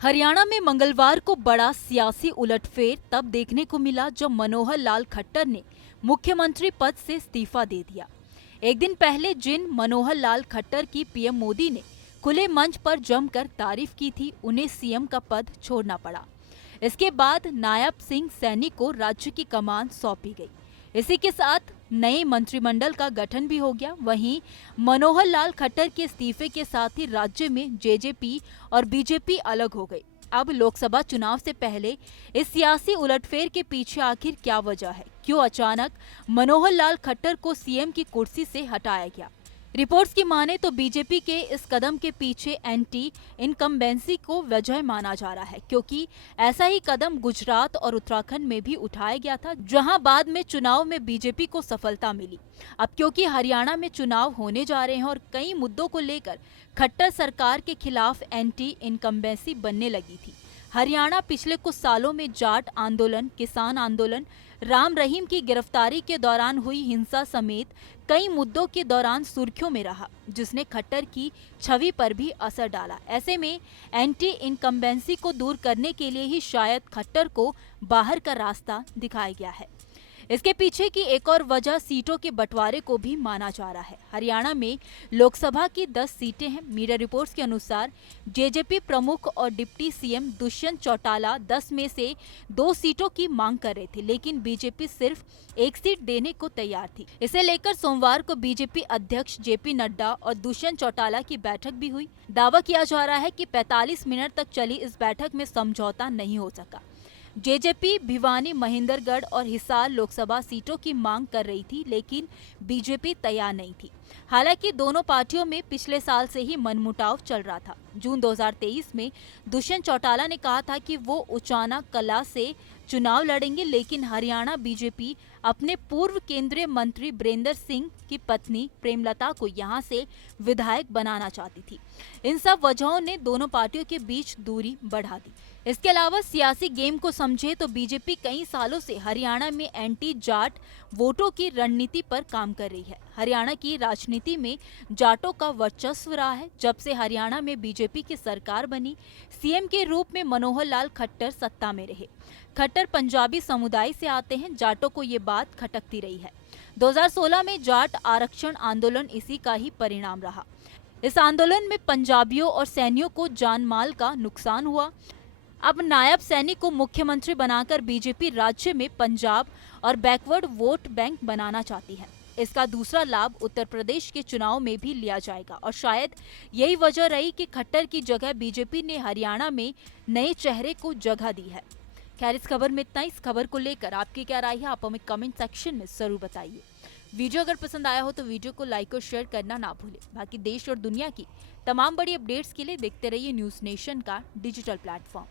हरियाणा में मंगलवार को बड़ा सियासी उलटफेर तब देखने को मिला जब मनोहर लाल खट्टर ने मुख्यमंत्री पद से इस्तीफा दे दिया। एक दिन पहले जिन मनोहर लाल खट्टर की पीएम मोदी ने खुले मंच पर जमकर तारीफ की थी, उन्हें सीएम का पद छोड़ना पड़ा। इसके बाद नायब सिंह सैनी को राज्य की कमान सौंपी गई। इसी के साथ नए मंत्रिमंडल का गठन भी हो गया। वहीं मनोहर लाल खट्टर के इस्तीफे के साथ ही राज्य में जेजेपी और बीजेपी अलग हो गई। अब लोकसभा चुनाव से पहले इस सियासी उलटफेर के पीछे आखिर क्या वजह है? क्यों अचानक मनोहर लाल खट्टर को सीएम की कुर्सी से हटाया गया? रिपोर्ट्स की माने तो बीजेपी के इस कदम के पीछे एंटी इनकम्बेंसी को वजह माना जा रहा है, क्योंकि ऐसा ही कदम गुजरात और उत्तराखंड में भी उठाया गया था, जहां बाद में चुनाव में बीजेपी को सफलता मिली। अब क्योंकि हरियाणा में चुनाव होने जा रहे हैं और कई मुद्दों को लेकर खट्टर सरकार के खिलाफ एंटी इनकम्बेंसी बनने लगी थी। हरियाणा पिछले कुछ सालों में जाट आंदोलन, किसान आंदोलन, राम रहीम की गिरफ्तारी के दौरान हुई हिंसा समेत कई मुद्दों के दौरान सुर्खियों में रहा, जिसने खट्टर की छवि पर भी असर डाला। ऐसे में एंटी इनकम्बेंसी को दूर करने के लिए ही शायद खट्टर को बाहर का रास्ता दिखाया गया है। इसके पीछे की एक और वजह सीटों के बंटवारे को भी माना जा रहा है। हरियाणा में लोकसभा की 10 सीटें हैं। मीडिया रिपोर्ट्स के अनुसार जेजेपी प्रमुख और डिप्टी सीएम दुष्यंत चौटाला 10 में से 2 सीटों की मांग कर रहे थे, लेकिन बीजेपी सिर्फ 1 सीट देने को तैयार थी। इसे लेकर सोमवार को बीजेपी अध्यक्ष जेपी नड्डा और दुष्यंत चौटाला की बैठक भी हुई। दावा किया जा रहा है कि 45 मिनट तक चली इस बैठक में समझौता नहीं हो सका। जेजेपी भिवानी, महेंद्रगढ़ और हिसार लोकसभा सीटों की मांग कर रही थी, लेकिन बीजेपी तैयार नहीं थी। हालांकि दोनों पार्टियों में पिछले साल से ही मनमुटाव चल रहा था। जून 2023 में दुष्यंत चौटाला ने कहा था कि वो उचाना कला से चुनाव लड़ेंगे, लेकिन हरियाणा बीजेपी अपने पूर्व केंद्रीय मंत्री बीरेंद्र सिंह की पत्नी प्रेमलता को यहां से विधायक बनाना चाहती थी। इन सब वजहों ने दोनों पार्टियों के बीच दूरी बढ़ा दी। इसके अलावा सियासी गेम को समझे तो बीजेपी कई सालों से हरियाणा में एंटी जाट वोटों की रणनीति पर काम कर रही है। हरियाणा की राजनीति में जाटों का वर्चस्व रहा है। जब से हरियाणा में बीजेपी की सरकार बनी, सीएम के रूप में मनोहर लाल खट्टर सत्ता में रहे। खट्टर पंजाबी समुदाय से आते हैं। जाटों को ये बात खटकती रही है। 2016 में जाट आरक्षण आंदोलन इसी का ही परिणाम रहा। इस आंदोलन में पंजाबियों और सैनियों को जान माल का नुकसान हुआ। अब नायब सैनी को मुख्यमंत्री बनाकर बीजेपी राज्य में पंजाब और बैकवर्ड वोट बैंक बनाना चाहती है। इसका दूसरा लाभ उत्तर प्रदेश के चुनाव में भी लिया जाएगा और शायद यही वजह रही कि खट्टर की जगह बीजेपी ने हरियाणा में नए चेहरे को जगह दी है। खैर, इस खबर में इतना। इस खबर को लेकर आपकी क्या राय है, आप हमें कमेंट सेक्शन में जरूर बताइए। वीडियो अगर पसंद आया हो तो वीडियो को लाइक और शेयर करना ना भूलें। बाकी देश और दुनिया की तमाम बड़ी अपडेट्स के लिए देखते रहिए न्यूज़ नेशन का डिजिटल प्लेटफॉर्म।